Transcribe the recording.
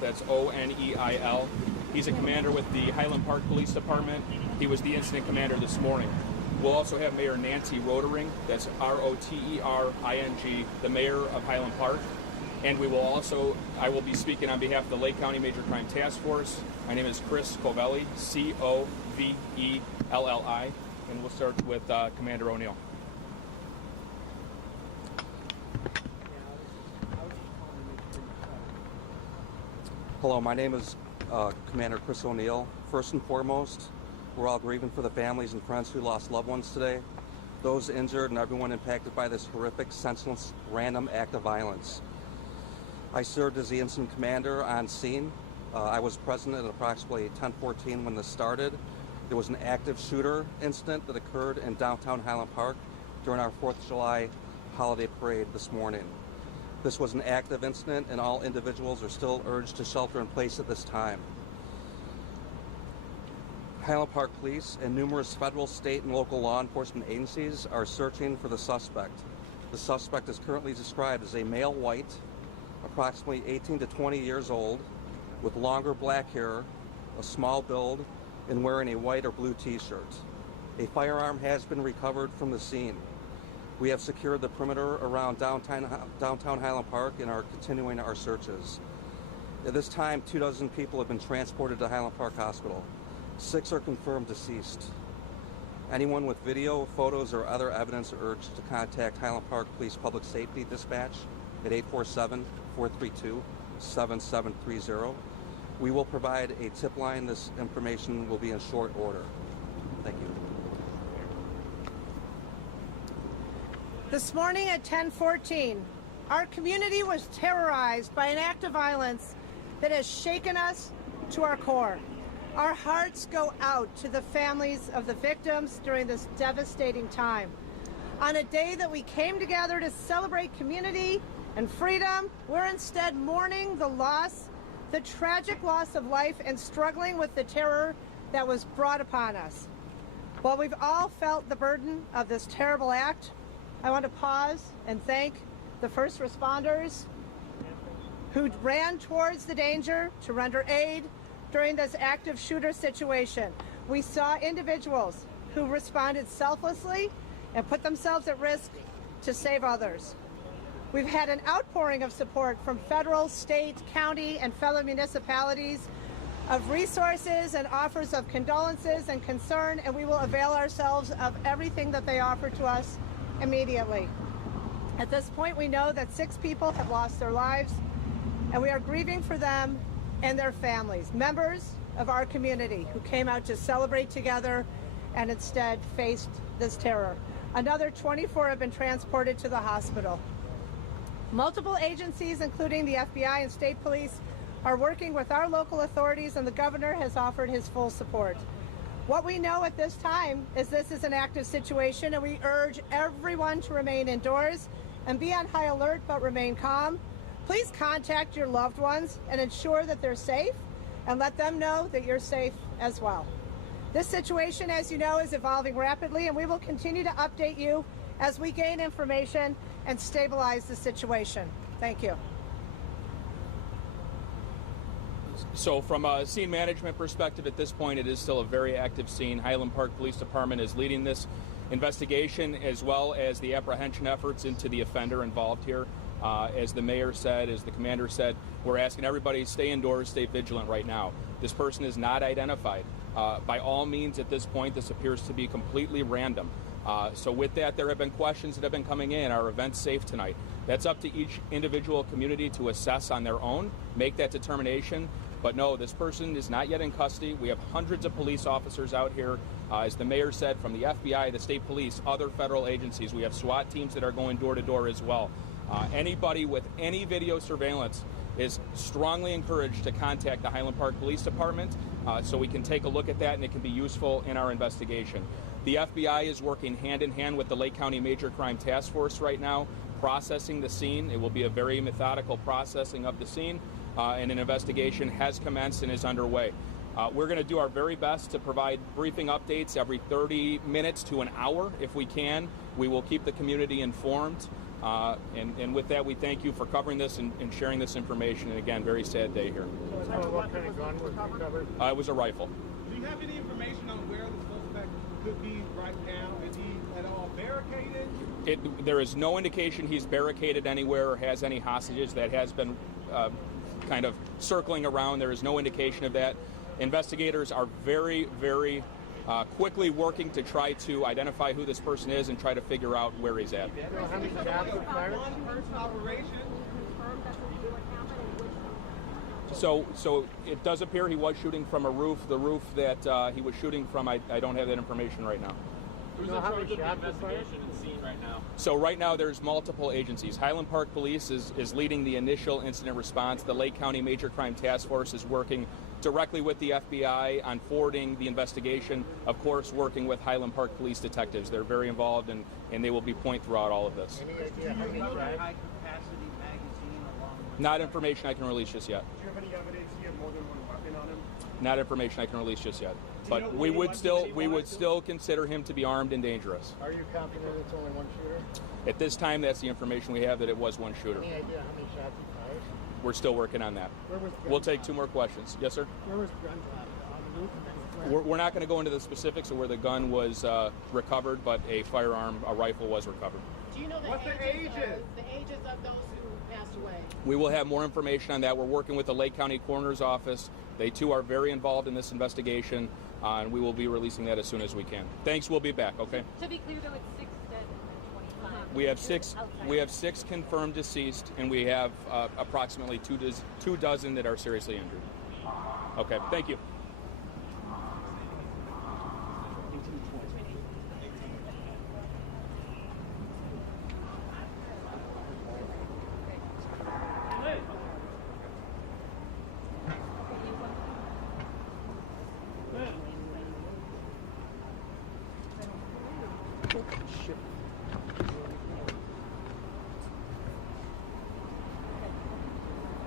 That's O'Neil. He's a commander with the Highland Park Police Department. He was the incident commander this morning. We'll also have Mayor Nancy Rotering, that's Rotering, the mayor of Highland Park. And I will be speaking on behalf of the Lake County Major Crime Task Force. My name is Chris Covelli, Covelli, and we'll start with Commander O'Neil. Hello, my name is Commander Chris O'Neil. First and foremost, we're all grieving for the families and friends who lost loved ones today, those injured and everyone impacted by this horrific, senseless, random act of violence. I served as the incident commander on scene. I was present at approximately 10:14 when this started. There was an active shooter incident that occurred in downtown Highland Park during our 4th of July holiday parade this morning. This was an active incident and all individuals are still urged to shelter in place at this time. Highland Park Police and numerous federal, state, and local law enforcement agencies are searching for the suspect. The suspect is currently described as a male white, approximately 18 to 20 years old, with longer black hair, a small build, and wearing a white or blue t-shirt. A firearm has been recovered from the scene. We have secured the perimeter around downtown Highland Park and are continuing our searches. At this time, 24 people have been transported to Highland Park Hospital. 6 are confirmed deceased. Anyone with video, photos, or other evidence are urged to contact Highland Park Police Public Safety Dispatch at 847-432-7730. We will provide a tip line. This information will be in short order. Thank you. This morning at 10:14, our community was terrorized by an act of violence that has shaken us to our core. Our hearts go out to the families of the victims during this devastating time. On a day that we came together to celebrate community and freedom, we're instead mourning the tragic loss of life and struggling with the terror that was brought upon us. While we've all felt the burden of this terrible act, I want to pause and thank the first responders who ran towards the danger to render aid during this active shooter situation. We saw individuals who responded selflessly and put themselves at risk to save others. We've had an outpouring of support from federal, state, county, and fellow municipalities of resources and offers of condolences and concern, and we will avail ourselves of everything that they offer to us immediately. At this point, we know that 6 people have lost their lives, and we are grieving for them and their families, members of our community who came out to celebrate together and instead faced this terror. Another 24 have been transported to the hospital. Multiple agencies, including the FBI and state police, are working with our local authorities, and the governor has offered his full support. What we know at this time is this is an active situation, and we urge everyone to remain indoors and be on high alert but remain calm. Please contact your loved ones and ensure that they're safe, and let them know that you're safe as well. This situation, as you know, is evolving rapidly, and we will continue to update you as we gain information and stabilize the situation. Thank you. So from a scene management perspective, at this point, it is still a very active scene. Highland Park Police Department is leading this investigation, as well as the apprehension efforts into the offender involved here. As the mayor said, as the commander said, we're asking everybody to stay indoors, stay vigilant right now. This person is not identified. By all means, at this point, this appears to be completely random. So with that, there have been questions that have been coming in. Are events safe tonight? That's up to each individual community to assess on their own, make that determination. But no, this person is not yet in custody. We have hundreds of police officers out here, as the mayor said, from the FBI, the state police, other federal agencies. We have SWAT teams that are going door to door as well. Anybody with any video surveillance is strongly encouraged to contact the Highland Park Police Department so we can take a look at that and it can be useful in our investigation. The FBI is working hand in hand with the Lake County Major Crime Task Force right now, processing the scene. It will be a very methodical processing of the scene, and an investigation has commenced and is underway. We're going to do our very best to provide briefing updates every 30 minutes to an hour if we can. We will keep the community informed. And with that, we thank you for covering this and sharing this information. And again, very sad day here. What kind of gun was recovered? It was a rifle. Do you have any information on where the suspect could be right now? Is he at all barricaded? There is no indication he's barricaded anywhere or has any hostages. That has been kind of circling around. There is no indication of that. Investigators are very, very quickly working to try to identify who this person is and try to figure out where he's at. How many shots were fired? One-person operation. So it does appear he was shooting from a roof. The roof that he was shooting from, I don't have that information right now. Who's in charge of the investigation and scene right now? So right now there's multiple agencies. Highland Park Police is leading the initial incident response. The Lake County Major Crime Task Force is working directly with the FBI on forwarding the investigation. Of course, working with Highland Park Police detectives. They're very involved and they will be point throughout all of this. Any idea how many drive? High-capacity magazine along with... Not information I can release just yet. Do you have any evidence he had more than one weapon on him? Not information I can release just yet. But we would still consider him to be armed and dangerous. Are you confident it's only one shooter? At this time, that's the information we have, that it was one shooter. Any idea how many shots he fired? We're still working on that. Where was the gun We'll take dropped? 2 more questions. Yes, sir? Where was the gun dropped? On the roof? And then We're not going to go into the specifics of where the gun was recovered, but a firearm, a rifle was recovered. Do you know the What's the ages ages? of those who passed away? We will have more information on that. We're working with the Lake County Coroner's Office. They too are very involved in this investigation, and we will be releasing that as soon as we can. Thanks. We'll be back. Okay. To be clear, though, it's 6 dead and 25. We have six. We have 6 confirmed deceased, and we have approximately 2 dozen that are seriously injured. Okay. Thank you. Shit.